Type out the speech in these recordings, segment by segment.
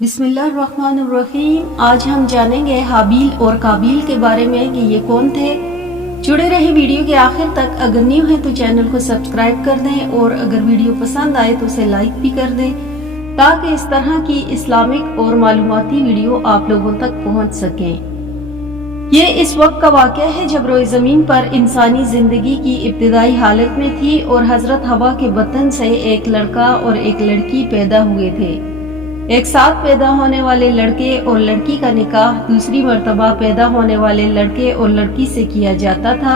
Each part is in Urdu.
بسم اللہ الرحمن الرحیم۔ آج ہم جانیں گے حابیل اور قابیل کے بارے میں کہ یہ کون تھے۔ جڑے رہے ویڈیو کے آخر تک۔ اگر نیو ہیں تو چینل کو سبسکرائب کر دیں اور اگر ویڈیو پسند آئے تو اسے لائک بھی کر دیں تاکہ اس طرح کی اسلامک اور معلوماتی ویڈیو آپ لوگوں تک پہنچ سکیں۔ یہ اس وقت کا واقعہ ہے جب روئے زمین پر انسانی زندگی کی ابتدائی حالت میں تھی اور حضرت حوا کے بطن سے ایک لڑکا اور ایک لڑکی پیدا ہوئے تھے۔ ایک ساتھ پیدا ہونے والے لڑکے اور لڑکی کا نکاح دوسری مرتبہ پیدا ہونے والے لڑکے اور لڑکی سے کیا جاتا تھا۔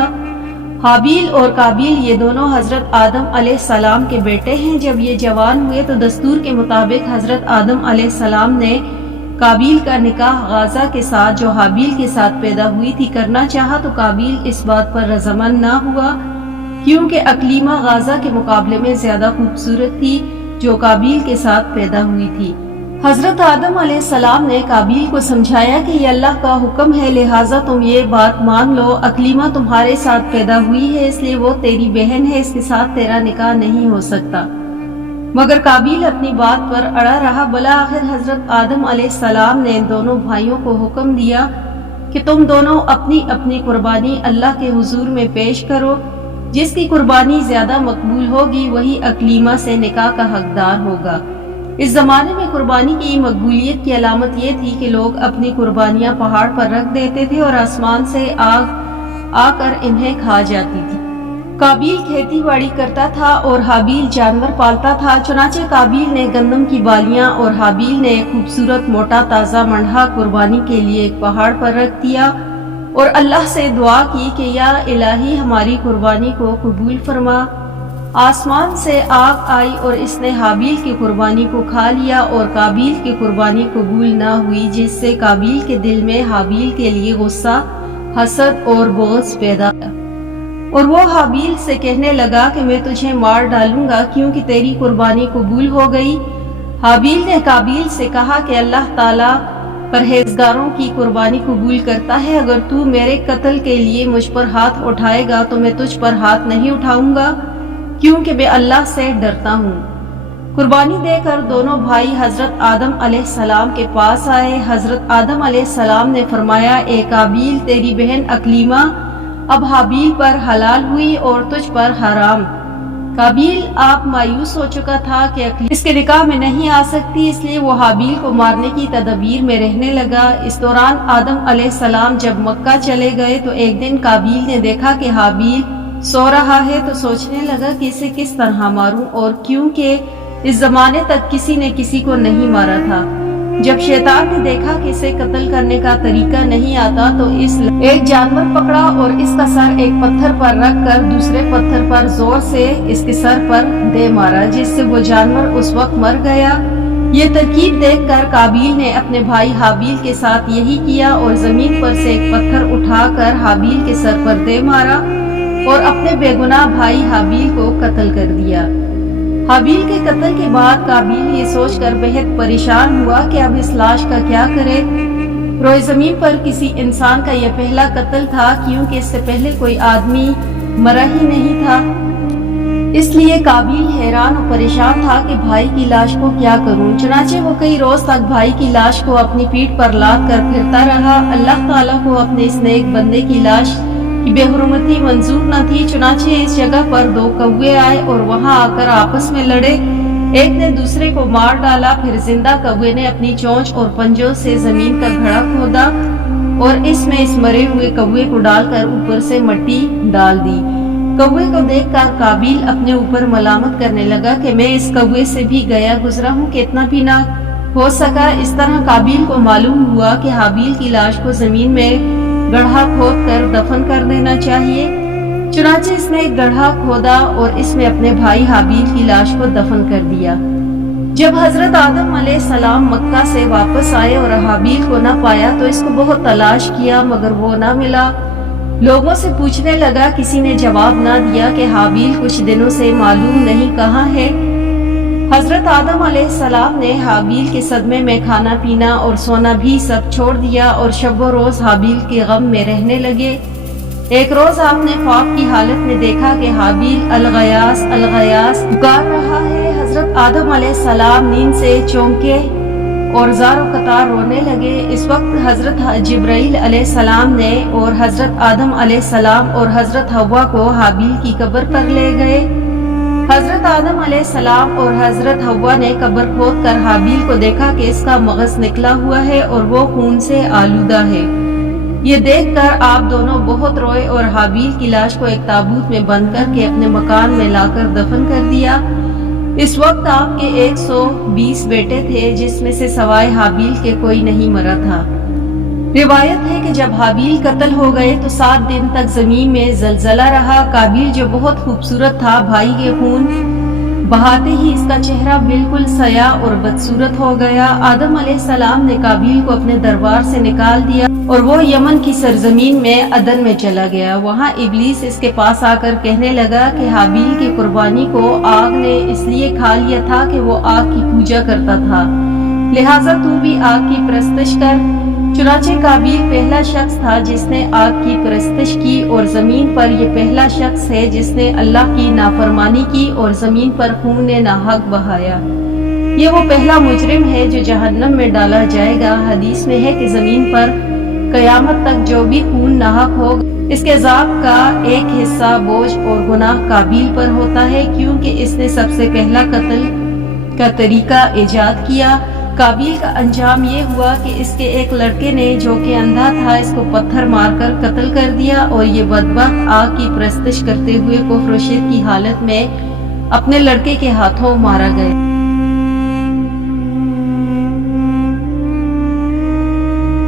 حابیل اور قابیل یہ دونوں حضرت آدم علیہ السلام کے بیٹے ہیں۔ جب یہ جوان ہوئے تو دستور کے مطابق حضرت آدم علیہ السلام نے قابیل کا نکاح غازہ کے ساتھ جو حابیل کے ساتھ پیدا ہوئی تھی کرنا چاہا تو قابیل اس بات پر رضامند نہ ہوا کیونکہ اقلیمہ غازہ کے مقابلے میں زیادہ خوبصورت تھی جو قابیل کے ساتھ پیدا ہوئی تھی۔ حضرت آدم علیہ السلام نے قابیل کو سمجھایا کہ یہ اللہ کا حکم ہے لہٰذا تم یہ بات مان لو، اقلیمہ تمہارے ساتھ پیدا ہوئی ہے اس لیے وہ تیری بہن ہے، اس کے ساتھ تیرا نکاح نہیں ہو سکتا۔ مگر قابیل اپنی بات پر اڑا رہا۔ بالآخر حضرت آدم علیہ السلام نے ان دونوں بھائیوں کو حکم دیا کہ تم دونوں اپنی اپنی قربانی اللہ کے حضور میں پیش کرو، جس کی قربانی زیادہ مقبول ہوگی وہی اقلیمہ سے نکاح کا حقدار ہوگا۔ اس زمانے میں قربانی کی مقبولیت کی علامت یہ تھی کہ لوگ اپنی قربانیاں پہاڑ پر رکھ دیتے تھے اور آسمان سے آگ آ کر انہیں کھا جاتی تھی۔ قابیل کھیتی باڑی کرتا تھا اور حابیل جانور پالتا تھا، چنانچہ قابیل نے گندم کی بالیاں اور حابیل نے ایک خوبصورت موٹا تازہ منڈھا قربانی کے لیے ایک پہاڑ پر رکھ دیا اور اللہ سے دعا کی کہ یا الہی ہماری قربانی کو قبول فرما۔ آسمان سے آگ آئی اور اس نے حابیل کی قربانی کو کھا لیا اور قابیل کی قربانی قبول نہ ہوئی، جس سے قابیل کے دل میں حابیل کے لیے غصہ، حسد اور بغض پیدا ہوا اور وہ حابیل سے کہنے لگا کہ میں تجھے مار ڈالوں گا کیونکہ تیری قربانی قبول ہو گئی۔ حابیل نے قابیل سے کہا کہ اللہ تعالیٰ پرہیزگاروں کی قربانی قبول کرتا ہے، اگر تو میرے قتل کے لیے مجھ پر ہاتھ اٹھائے گا تو میں تجھ پر ہاتھ نہیں اٹھاؤں گا کیونکہ میں اللہ سے ڈرتا ہوں۔ قربانی دے کر دونوں بھائی حضرت آدم علیہ السلام کے پاس آئے۔ حضرت آدم علیہ السلام نے فرمایا اے قابیل تیری بہن اقلیمہ اب حابیل پر حلال ہوئی اور تجھ پر حرام۔ قابیل آپ مایوس ہو چکا تھا کہ اقلیمہ اس کے نکاح میں نہیں آ سکتی، اس لیے وہ حابیل کو مارنے کی تدبیر میں رہنے لگا۔ اس دوران آدم علیہ السلام جب مکہ چلے گئے تو ایک دن قابیل نے دیکھا کہ حابیل سو رہا ہے تو سوچنے لگا کہ اسے کس طرح ماروں، اور کیونکہ اس زمانے تک کسی نے کسی کو نہیں مارا تھا۔ جب شیطان نے دیکھا کہ اسے قتل کرنے کا طریقہ نہیں آتا تو اس ایک جانور پکڑا اور اس کا سر ایک پتھر پر رکھ کر دوسرے پتھر پر زور سے اس کے سر پر دے مارا، جس سے وہ جانور اس وقت مر گیا۔ یہ ترکیب دیکھ کر قابیل نے اپنے بھائی حابیل کے ساتھ یہی کیا اور زمین پر سے ایک پتھر اٹھا کر حابیل کے سر پر دے مارا اور اپنے بے گناہ بھائی حابیل کو قتل کر دیا۔ حابیل کے قتل کے بعد قابیل یہ سوچ کر بہت پریشان ہوا کہ اب اس لاش کا کیا کرے۔ روئے زمین پر کسی انسان کا یہ پہلا قتل تھا کیونکہ اس سے پہلے کوئی آدمی مرا ہی نہیں تھا، اس لیے قابیل حیران و پریشان تھا کہ بھائی کی لاش کو کیا کروں۔ چنانچہ وہ کئی روز تک بھائی کی لاش کو اپنی پیٹھ پر لاد کر پھرتا رہا۔ اللہ تعالیٰ کو اپنے اس نیک بندے کی لاش کی بے حرمتی منظور نہ تھی، چنانچہ اس جگہ پر دو کوے آئے اور وہاں آ کر آپس میں لڑے۔ ایک نے دوسرے کو مار ڈالا، پھر زندہ کوے نے اپنی چونچ اور پنجوں سے زمین کا گھڑا کھودا اور اس میں اس مرے ہوئے کوے کو ڈال کر اوپر سے مٹی ڈال دی۔ کوے کو دیکھ کر قابیل اپنے اوپر ملامت کرنے لگا کہ میں اس کوے سے بھی گیا گزرا ہوں کہ اتنا بھی نہ ہو سکا۔ اس طرح قابیل کو معلوم ہوا کہ حابیل کی لاش کو زمین میں گڑھا کھود کر دفن کر دینا چاہیے، چنانچہ اس نے ایک گڑھا کھودا اور اس میں اپنے بھائی حابیل کی لاش کو دفن کر دیا۔ جب حضرت آدم علیہ السلام مکہ سے واپس آئے اور حابیل کو نہ پایا تو اس کو بہت تلاش کیا مگر وہ نہ ملا۔ لوگوں سے پوچھنے لگا، کسی نے جواب نہ دیا کہ حابیل کچھ دنوں سے معلوم نہیں کہاں ہے۔ حضرت آدم علیہ السلام نے حابیل کے صدمے میں کھانا پینا اور سونا بھی سب چھوڑ دیا اور شب و روز حابیل کے غم میں رہنے لگے۔ ایک روز آپ نے خواب کی حالت میں دیکھا کہ حابیل الغیاث الغیاث پکار رہا ہے۔ حضرت آدم علیہ السلام نیند سے چونکے اور زار و قطار رونے لگے۔ اس وقت حضرت جبرائیل علیہ السلام نے اور حضرت آدم علیہ السلام اور حضرت حوا کو حابیل کی قبر پر لے گئے۔ حضرت آدم علیہ السلام اور حضرت حوا نے قبر کھود کر حابیل کو دیکھا کہ اس کا مغز نکلا ہوا ہے اور وہ خون سے آلودہ ہے۔ یہ دیکھ کر آپ دونوں بہت روئے اور حابیل کی لاش کو ایک تابوت میں بند کر کے اپنے مکان میں لا کر دفن کر دیا۔ اس وقت آپ کے 120 بیٹے تھے، جس میں سے سوائے حابیل کے کوئی نہیں مرا تھا۔ روایت ہے کہ جب حابیل قتل ہو گئے تو 7 دن تک زمین میں زلزلہ رہا۔ قابیل جو بہت خوبصورت تھا، بھائی کے خون بہاتے ہی اس کا چہرہ بالکل سیاہ اور بدصورت ہو گیا۔ آدم علیہ السلام نے قابیل کو اپنے دربار سے نکال دیا اور وہ یمن کی سرزمین میں عدن میں چلا گیا۔ وہاں ابلیس اس کے پاس آ کر کہنے لگا کہ حابیل کی قربانی کو آگ نے اس لیے کھا لیا تھا کہ وہ آگ کی پوجا کرتا تھا، لہٰذا تو بھی آگ کی پرستش کر۔ چنانچہ قابیل پہلا شخص تھا جس نے آگ کی پرستش کی، اور زمین پر یہ پہلا شخص ہے جس نے اللہ کی نافرمانی کی اور زمین پر خون ناحق بہایا۔ یہ وہ پہلا مجرم ہے جو جہنم میں ڈالا جائے گا۔ حدیث میں ہے کہ زمین پر قیامت تک جو بھی خون ناحق ہوگا، اس کے عذاب کا ایک حصہ بوجھ اور گناہ قابیل پر ہوتا ہے، کیونکہ اس نے سب سے پہلا قتل کا طریقہ ایجاد کیا۔ قابیل کا انجام یہ ہوا کہ اس کے ایک لڑکے نے جو کہ اندھا تھا اس کو پتھر مار کر قتل کر دیا، اور یہ بدبخت آگ کی پرستش کرتے ہوئے کفر و شرک کی حالت میں اپنے لڑکے کے ہاتھوں مارا گیا۔